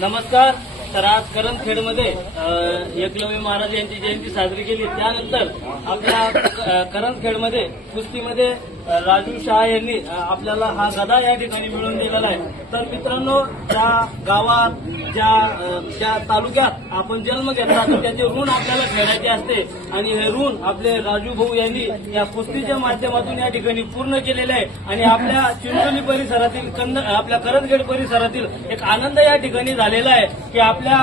नमस्कार. तर आज करंजखेडमध्ये एकलव्य महाराज यांची जयंती साजरी केली. त्यानंतर आपल्या करंजखेडमध्ये कुस्तीमध्ये राजू शाह यांनी आपल्याला हा गदा या ठिकाणी मिळवून दिलेला आहे. तर मित्रांनो, ज्या गावात ज्या तालुक्यात आपण जन्म घेतला तर त्याचे ऋण आपल्याला फेडायचे असते आणि हे ऋण आपले राजू भाऊ यांनी या कुस्तीच्या माध्यमातून या ठिकाणी पूर्ण केलेले आहे. आणि आपल्या चिंचोली परिसरातील आपल्या करंजखेड परिसरातील एक आनंद या ठिकाणी झालेला आहे की आपल्या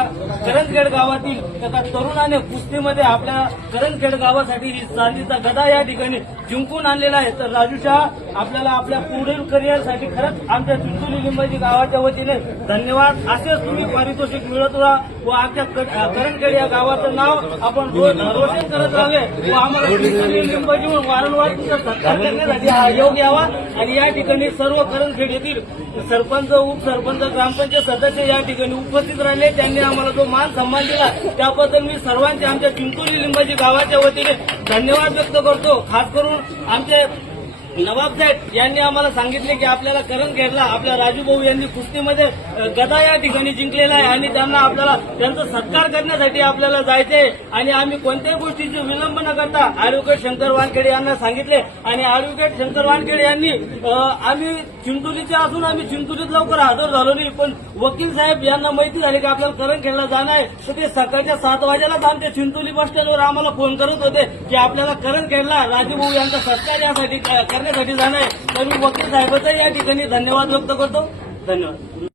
करंजखेड गावातील एका तरुणाने कुस्तीमध्ये आपल्या करंजखेड गावासाठी ही चांदीचा गदा या ठिकाणी जिंकून आणलेला आहे. तर राजू शाह, आपल्याला आपल्या पुढील करिअरसाठी खरंच आमच्या चिंचोली लिंबाजी गावाच्या वतीने धन्यवाद. असेच तुम्ही पारितोषिक मिळत राहा व आमच्या करंजखेड या गावाचं नाव आपण रोशन करत राहावे व आम्हाला चिंचोली लिंबाजीहून वारंवार सत्कार करण्यासाठी हा योग यावा. आणि या ठिकाणी सर्व करंजखेड येथील सरपंच, उपसरपंच, ग्रामपंचायत सदस्य या ठिकाणी उपस्थित राहिले. त्यांनी आम्हाला जो मान सन्मान दिला त्याबद्दल मी सर्वांचे आमच्या चिंचोली लिंबाजी गावाच्या वतीने धन्यवाद व्यक्त करतो. खास करून आमचे नवाब साहेब यांनी आम्हाला सांगितले की आपल्याला करंजखेडला आपल्या राजू भाऊ यांनी कुस्तीमध्ये गदा या ठिकाणी जिंकलेला आहे आणि त्यांना आपल्याला त्यांचा सत्कार करण्यासाठी आपल्याला जायचे. आणि आम्ही कोणत्याही गोष्टीची विलंब न करता ऍडव्होकेट शंकर वानखेडे यांना सांगितले आणि ऍडव्होकेट शंकर वानखेडे यांनी आम्ही चिंचोलीचे असून आम्ही चिंचोलीत लवकर हजर झालो नाही, पण वकील साहेब यांना माहिती झाली की आपल्याला करंजखेडला जाणं आहे तर ते सकाळच्या 7 वाजेलाच आमच्या चिंचोली बस स्टँडवर आम्हाला फोन करत होते की आपल्याला करंजखेडला राजू भाऊ यांचा सत्कार यासाठी करण्यासाठी जाणं आहे. तर मी वकील साहेबांचा या ठिकाणी धन्यवाद व्यक्त करतो. धन्यवाद.